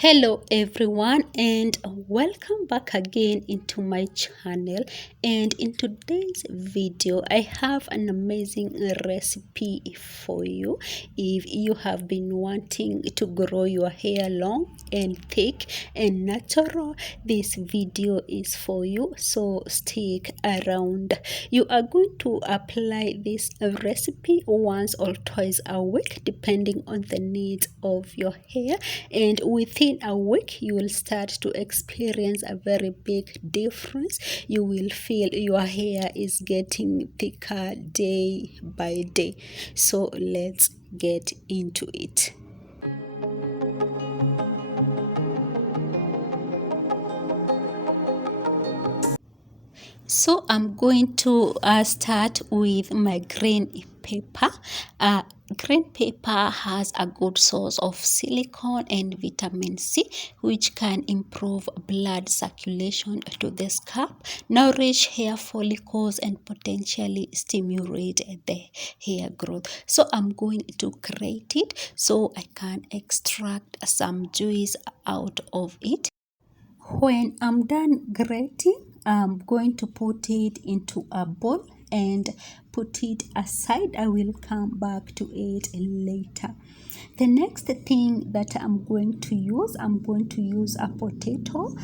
Hello everyone and welcome back again into my channel. And in today's video I have an amazing recipe for you. If you have been wanting to grow your hair long and thick and natural, this video is for you, so stick around. You are going to apply this recipe once or twice a week depending on the needs of your hair, and within a week you will start to experience a very big difference. You will feel your hair is getting thicker day by day. So let's get into it. So I'm going to start with my green pepper. Green pepper has a good source of silicone and vitamin C, which can improve blood circulation to the scalp, nourish hair follicles, and potentially stimulate the hair growth. So I'm going to grate it so I can extract some juice out of it. When I'm done grating, I'm going to put it into a bowl and put it aside. I will come back to it later. The next thing that I'm going to use a potato.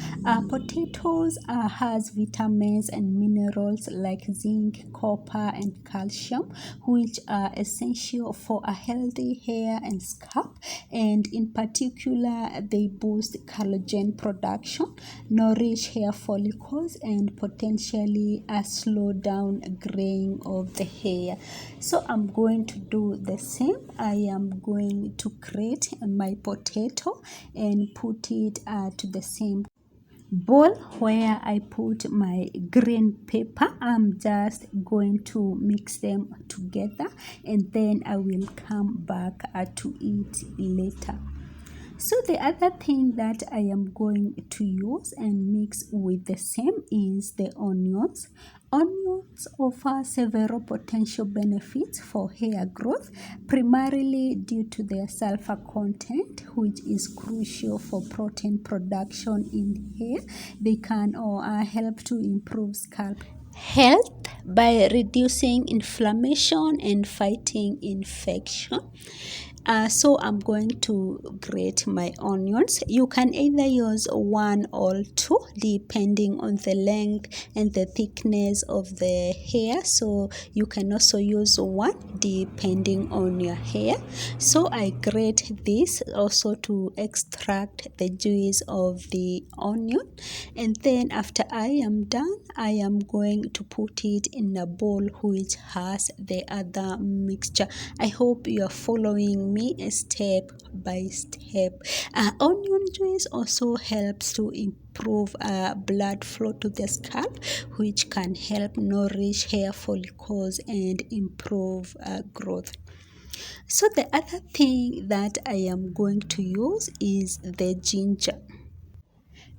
Potatoes has vitamins and minerals like zinc, copper, and calcium, which are essential for a healthy hair and scalp. And in particular, they boost collagen production, nourish hair follicles, and potentially slow down graying of the hair. So I'm going to do the same. I am going to grate my potato and put it to the same bowl where I put my green pepper. I'm just going to mix them together and then I will come back to it later. So the other thing that I am going to use and mix with the same is the onions. Onions offer several potential benefits for hair growth, primarily due to their sulfur content, which is crucial for protein production in hair. They can help to improve scalp health by reducing inflammation and fighting infection. So I'm going to grate my onions. You can either use one or two depending on the length and the thickness of the hair. So you can also use one depending on your hair. So I grate this also to extract the juice of the onion. And then after I am done, I am going to put it in a bowl which has the other mixture. I hope you are following me step by step. Onion juice also helps to improve blood flow to the scalp, which can help nourish hair follicles and improve growth. So the other thing that I am going to use is the ginger.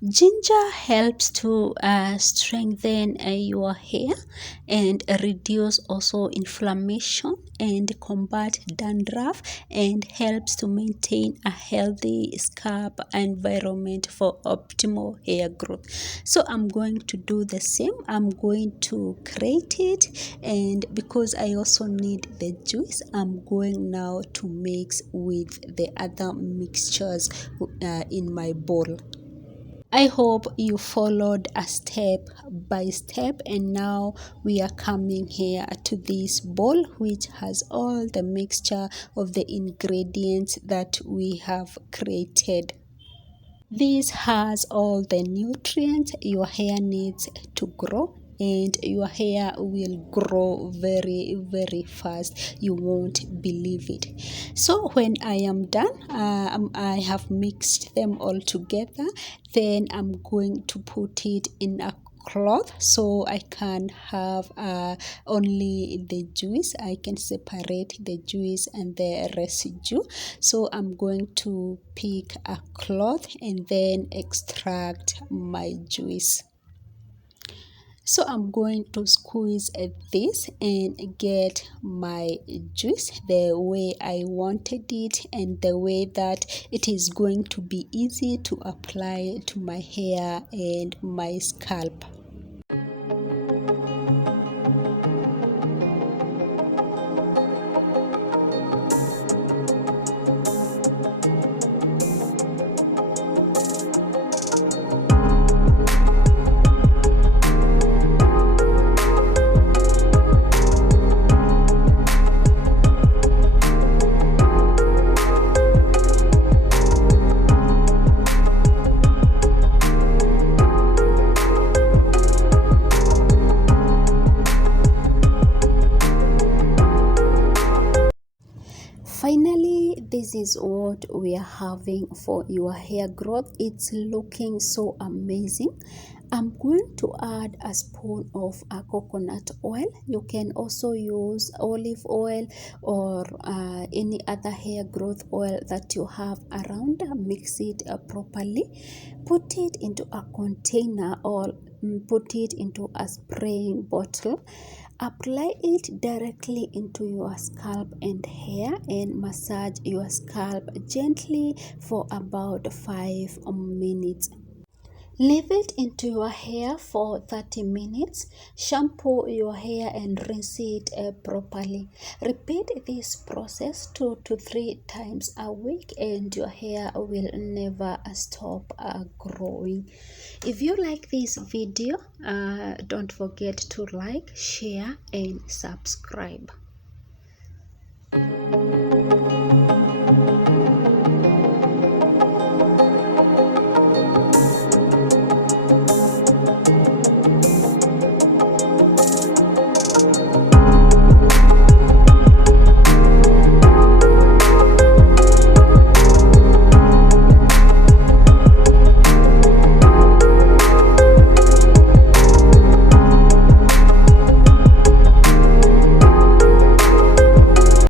Ginger helps to strengthen your hair and reduce also inflammation and combat dandruff, and helps to maintain a healthy scalp environment for optimal hair growth. So I'm going to do the same. I'm going to grate it, and because I also need the juice, I'm going now to mix with the other mixtures in my bowl. I hope you followed a step by step, and now we are coming here to this bowl which has all the mixture of the ingredients that we have created. This has all the nutrients your hair needs to grow, and your hair will grow very fast. You won't believe it. So when I am done, I have mixed them all together. Then I'm going to put it in a cloth so I can have only the juice. I can separate the juice and the residue. So I'm going to pick a cloth and then extract my juice. So I'm going to squeeze this and get my juice the way I wanted it and the way that it is going to be easy to apply to my hair and my scalp. Finally, this is what we are having for your hair growth. It's looking so amazing. I'm going to add a spoon of coconut oil. You can also use olive oil or any other hair growth oil that you have around. Mix it properly. Put it into a container or put it into a spraying bottle. Apply it directly into your scalp and hair and massage your scalp gently for about 5 minutes. Leave it into your hair for 30 minutes. Shampoo your hair and rinse it properly. Repeat this process 2 to 3 times a week and your hair will never stop growing. If you like this video, don't forget to like, share and subscribe.